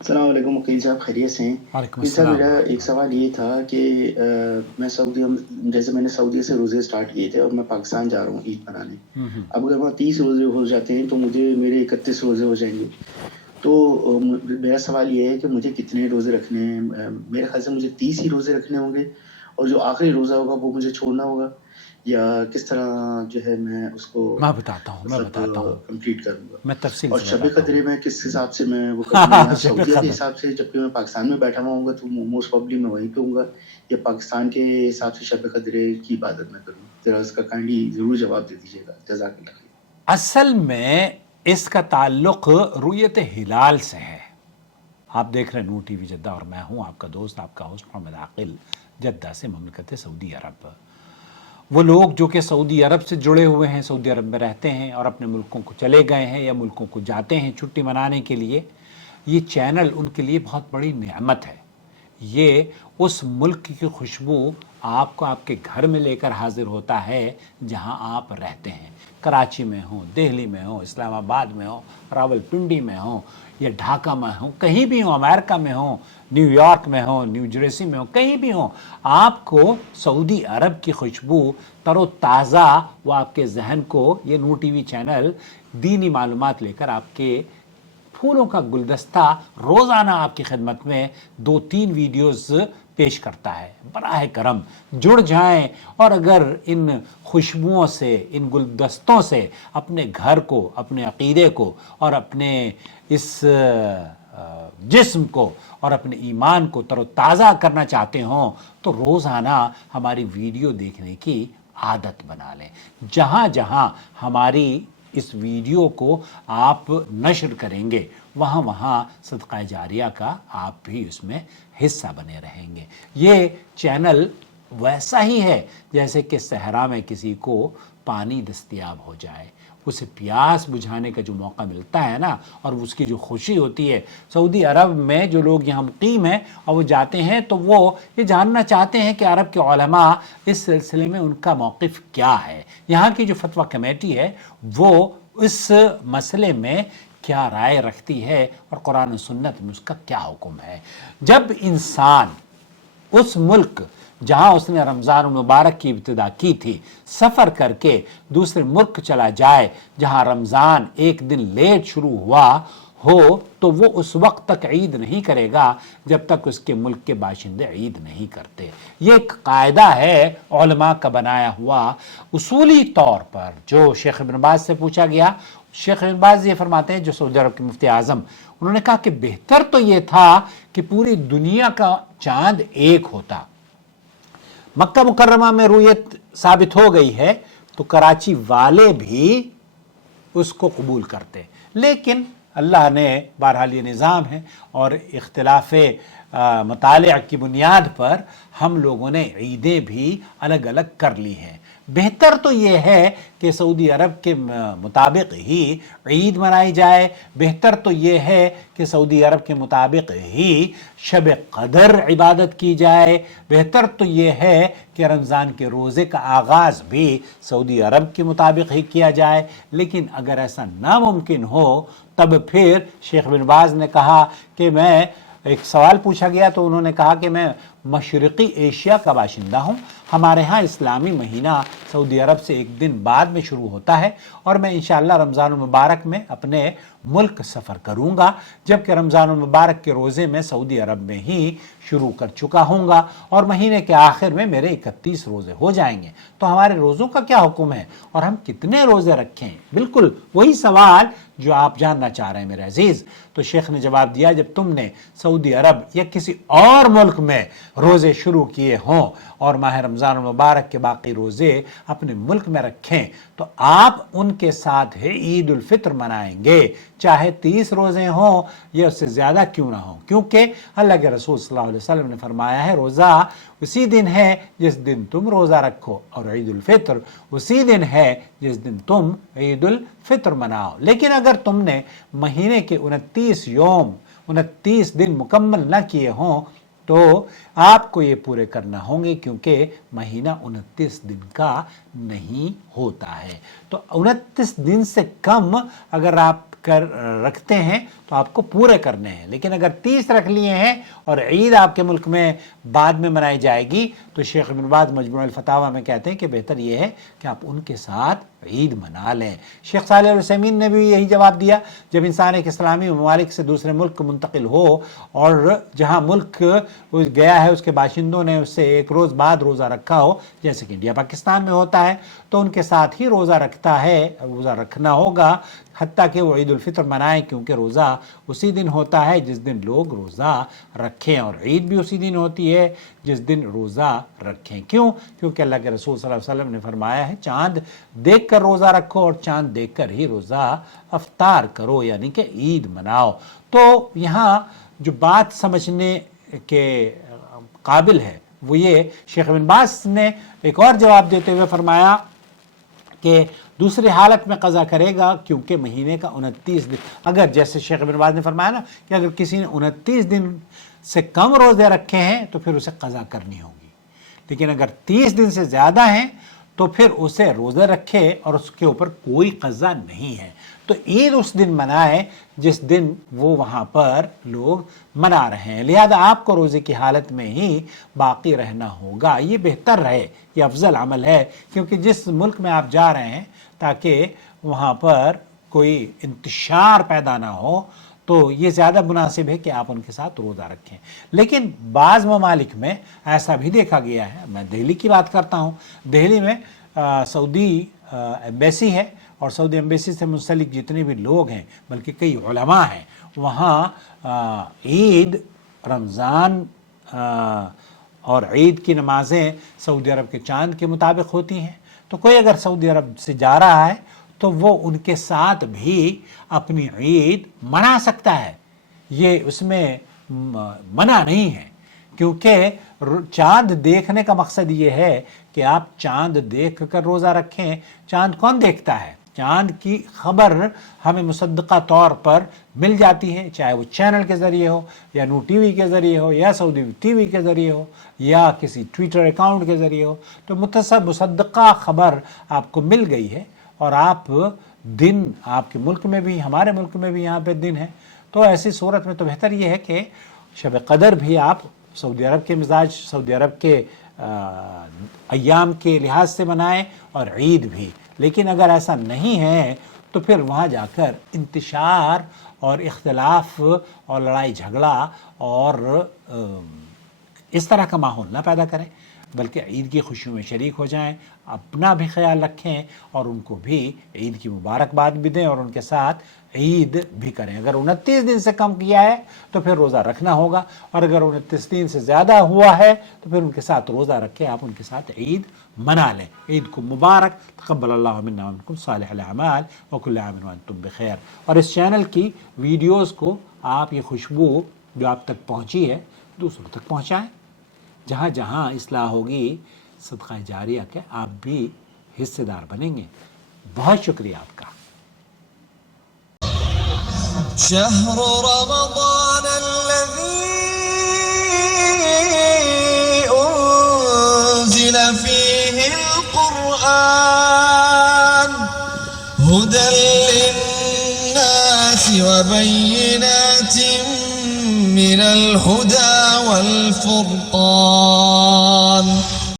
अस्सलाम वालेकुम वकील साहब, खैरियत से हैं? वालेकुम वकील साहब, अस्सलाम मेरा एक वरहमतुल्लाह। सवाल ये था कि मैं जैसे मैंने सऊदी से रोज़े स्टार्ट किए थे और मैं पाकिस्तान जा रहा हूँ ईद मनाने। अब अगर वहाँ 30 रोज़े हो जाते हैं तो मुझे मेरे 31 रोज़े हो जाएँगे। तो मेरा सवाल ये है कि मुझे कितने रोज़े रखने हैं? मेरे ख़्याल से मुझे 30 ही रोज़े रखने होंगे और जो आखिरी रोज़ा होगा वो मुझे छोड़ना होगा, या किस तरह जो है मैं उसको मैं बताता हूँ कंप्लीट करूँगा? मैं तफसील और से शब बताता कद्र हूँ। में किस हिसाब से मैं वो करूँगा? यहाँ शब सऊदीया के कदर। हिसाब से, जबकि मैं पाकिस्तान में बैठा हुआ होऊँगा तो मोस्ट प्रोबेबली मैं वहीं पे होऊँगा, या पाकिस्तान के हिसाब से शब कद्र की इबादत मैं करूँ? ज़रा इसका काइंडली ज़रूर जवाब दे दीजिएगा। जज़ाकल्लाह खैर। असल में इसका ताल्लुक रुयत हिलाल से है। आप देख रहे हैं नूर टीवी जद्दा और मैं हूं आपका दोस्त, आपका होस्ट मोहम्मद आकिल, जद्दा से, ममलकत सऊदी अरब। वो लोग जो कि सऊदी अरब से जुड़े हुए हैं, सऊदी अरब में रहते हैं और अपने मुल्कों को चले गए हैं या मुल्कों को जाते हैं छुट्टी मनाने के लिए, ये चैनल उनके लिए बहुत बड़ी नेमत है। ये उस मुल्क की खुशबू आपको आपके घर में लेकर हाजिर होता है जहां आप रहते हैं। कराची में हो, दिल्ली में हो, इस्लामाबाद में हो, रावलपिंडी में हो या ढाका में हो, कहीं भी हो, अमेरिका में हो, न्यूयॉर्क में हो, न्यू जर्सी में हो, कहीं भी हो, आपको सऊदी अरब की खुशबू तरोताज़ा वो आपके जहन को ये नूर टीवी चैनल दीनी मालूमात लेकर आपके फूलों का गुलदस्ता रोज़ाना आपकी खिदमत में 2-3 वीडियोस पेश करता है। बराह करम जुड़ जाएं और अगर इन खुशबुओं से, इन गुलदस्तों से अपने घर को, अपने अकीदे को और अपने इस जिस्म को और अपने ईमान को तरोताज़ा करना चाहते हों तो रोज़ाना हमारी वीडियो देखने की आदत बना लें। जहाँ जहाँ हमारी इस वीडियो को आप नशर करेंगे वहाँ वहाँ सदका जारिया का आप भी उसमें हिस्सा बने रहेंगे। ये चैनल वैसा ही है जैसे कि सहरा में किसी को पानी दस्तयाब हो जाए, उसे प्यास बुझाने का जो मौका मिलता है ना, और उसकी जो खुशी होती है। सऊदी अरब में जो लोग यहाँ मुकीम हैं और वो जाते हैं तो वो ये जानना चाहते हैं कि अरब के उलमा इस सिलसिले में उनका मौक़िफ़ क्या है, यहाँ की जो फतवा कमेटी है वो इस मसले में क्या राय रखती है और कुरान और सुन्नत में उसका क्या हुक्म है। जब इंसान उस मुल्क जहां उसने रमज़ान मुबारक की इब्तिदा की थी सफ़र करके दूसरे मुल्क चला जाए जहां रमज़ान एक दिन लेट शुरू हुआ हो तो वो उस वक्त तक ईद नहीं करेगा जब तक उसके मुल्क के बाशिंदे ईद नहीं करते। ये एक कायदा है उलमा का बनाया हुआ उसूली तौर पर। जो शेख इब्न बाज से पूछा गया, शेख इब्न बाज ये फरमाते हैं, जो सऊदी अरब के मुफ्ती आज़म, उन्होंने कहा कि बेहतर तो ये था कि पूरी दुनिया का चांद एक होता। मक्का मुकर्रमा में रुयत साबित हो गई है तो कराची वाले भी उसको कबूल करते, लेकिन अल्लाह ने बहरहाल ये निज़ाम है और इख्तिलाफ़ मतालिअ की बुनियाद पर हम लोगों ने ईदें भी अलग अलग कर ली हैं। बेहतर तो ये है कि सऊदी अरब के मुताबिक ही ईद मनाई जाए, बेहतर तो ये है कि सऊदी अरब के मुताबिक ही शब क़दर इबादत की जाए, बेहतर तो ये है कि रमज़ान के रोज़े का आगाज़ भी सऊदी अरब के मुताबिक ही किया जाए। लेकिन अगर ऐसा नामुमकिन हो तब फिर शेख बिन बाज ने कहा कि मैं, एक सवाल पूछा गया तो उन्होंने कहा कि मैं मशरक़ी एशिया का बाशिंदा हूँ, हमारे यहाँ इस्लामी महीना सऊदी अरब से एक दिन बाद में शुरू होता है और मैं इंशाअल्लाह रमज़ान मुबारक में अपने मुल्क सफ़र करूँगा, जबकि रमज़ान मुबारक के रोज़े में सऊदी अरब में ही शुरू कर चुका हूँगा और महीने के आखिर में मेरे 31 रोज़े हो जाएंगे। तो हमारे रोज़ों का क्या हुक्म है और हम कितने रोज़े रखें? बिल्कुल वही सवाल जो आप जानना चाह रहे हैं मेरे अजीज़। तो शेख ने जवाब दिया, जब तुमने सऊदी अरब या किसी और मुल्क में रोज़े शुरू किए हों और माह रमज़ान मुबारक के बाकी रोज़े अपने मुल्क में रखें तो आप उनके साथ ही ईद उल फित्र मनाएंगे, चाहे 30 रोज़े हों या उससे ज़्यादा क्यों ना हो, क्योंकि अल्लाह के रसूल सल्लल्लाहु अलैहि वसल्लम ने फरमाया है रोज़ा उसी दिन है जिस दिन तुम रोज़ा रखो और ईद उल फित्र उसी दिन है जिस दिन तुम ईद उल फित्र मनाओ। लेकिन अगर तुमने महीने के 29 योम 29 दिन मुकम्मल न किए हों तो आपको ये पूरे करना होंगे, क्योंकि महीना 29 दिन का नहीं होता है। तो 29 दिन से कम अगर आप کر رکھتے ہیں تو آپ کو پورے کرنے ہیں، لیکن اگر 30 رکھ لیے ہیں اور عید آپ کے ملک میں بعد میں منائی جائے گی تو شیخ ابن باز مجموع الفتاوی میں کہتے ہیں کہ بہتر یہ ہے کہ آپ ان کے ساتھ عید منا لیں۔ شیخ صالح العثیمین نے بھی یہی جواب دیا، جب انسان ایک اسلامی ممالک سے دوسرے ملک منتقل ہو اور جہاں ملک گیا ہے اس کے باشندوں نے اس سے ایک روز بعد روزہ رکھا ہو، جیسے کہ انڈیا پاکستان میں ہوتا ہے، تو ان کے ساتھ ہی روزہ روزہ رکھنا ہوگا، حتیٰ کہ وہ عید الفطر منائیں، کیونکہ روزہ اسی دن ہوتا ہے جس دن لوگ روزہ رکھیں، اور عید بھی اسی دن ہوتی ہے جس دن روزہ رکھیں۔ کیوں؟ کیونکہ اللہ کے رسول صلی اللہ علیہ وسلم نے فرمایا ہے چاند دیکھ کر روزہ رکھو اور چاند دیکھ کر ہی روزہ افطار کرو، یعنی کہ عید مناؤ۔ تو یہاں جو بات سمجھنے کے قابل ہے وہ یہ، شیخ ابن باز نے ایک اور جواب دیتے ہوئے فرمایا کہ دوسری حالت میں قضا کرے گا، کیونکہ مہینے کا 29 دن، اگر جیسے شیخ ابن باز نے فرمایا نا کہ اگر کسی نے 29 دن سے کم روزے رکھے ہیں تو پھر اسے قضا کرنی ہوگی، لیکن اگر 30 دن سے زیادہ ہیں تو پھر اسے روزے رکھے اور اس کے اوپر کوئی قضا نہیں ہے۔ تو عید اس دن منائے جس دن وہ وہاں پر لوگ منا رہے ہیں، لہذا آپ کو روزے کی حالت میں ہی باقی رہنا ہوگا، یہ بہتر رہے، یہ افضل عمل ہے، کیونکہ جس ملک میں آپ جا رہے ہیں تاکہ وہاں پر کوئی انتشار پیدا نہ ہو تو یہ زیادہ مناسب ہے کہ آپ ان کے ساتھ روزہ رکھیں۔ لیکن بعض ممالک میں ایسا بھی دیکھا گیا ہے، میں دہلی کی بات کرتا ہوں، دہلی میں سعودی ایمبیسی ہے اور سعودی ایمبیسی سے منسلک جتنے بھی لوگ ہیں، بلکہ کئی علماء ہیں، وہاں عید، رمضان اور عید کی نمازیں سعودی عرب کے چاند کے مطابق ہوتی ہیں، تو کوئی اگر سعودی عرب سے جا رہا ہے تو وہ ان کے ساتھ بھی اپنی عید منا سکتا ہے، یہ اس میں منع نہیں ہے، کیونکہ چاند دیکھنے کا مقصد یہ ہے کہ آپ چاند دیکھ کر روزہ رکھیں۔ چاند کون دیکھتا ہے؟ چاند کی خبر ہمیں مصدقہ طور پر مل جاتی ہے، چاہے وہ چینل کے ذریعے ہو یا نو ٹی وی کے ذریعے ہو یا سعودی ٹی وی کے ذریعے ہو یا کسی ٹویٹر اکاؤنٹ کے ذریعے ہو، تو مصدقہ خبر آپ کو مل گئی ہے، اور آپ دن آپ کے ملک میں بھی، ہمارے ملک میں بھی یہاں پہ دن ہے، تو ایسی صورت میں تو بہتر یہ ہے کہ شب قدر بھی آپ سعودی عرب کے مزاج، سعودی عرب کے ایام کے لحاظ سے منائیں اور عید بھی۔ لیکن اگر ایسا نہیں ہے تو پھر وہاں جا کر انتشار اور اختلاف اور لڑائی جھگڑا اور اس طرح کا ماحول نہ پیدا کریں، بلکہ عید کی خوشیوں میں شریک ہو جائیں، اپنا بھی خیال رکھیں اور ان کو بھی عید کی مبارکباد بھی دیں اور ان کے ساتھ عید بھی کریں۔ اگر 29 دن سے کم کیا ہے تو پھر روزہ رکھنا ہوگا، اور اگر 29 دن سے زیادہ ہوا ہے تو پھر ان کے ساتھ روزہ رکھیں، آپ ان کے ساتھ عید منا لیں۔ عید کو مبارک، تقبل اللہ منا ومنکم صالح الاعمال وکل عام وانتم بخیر۔ اور اس چینل کی ویڈیوز کو آپ یہ خوشبو جو آپ تک پہنچی ہے دوسروں تک پہنچائیں، جہاں جہاں اصلاح ہوگی صدقہ جاریہ کے آپ بھی حصے دار بنیں گے۔ بہت شکریہ آپ کا۔ شهر رمضان الذي أنزل فيه القرآن هدى للناس وبينات من الهدى والفرقان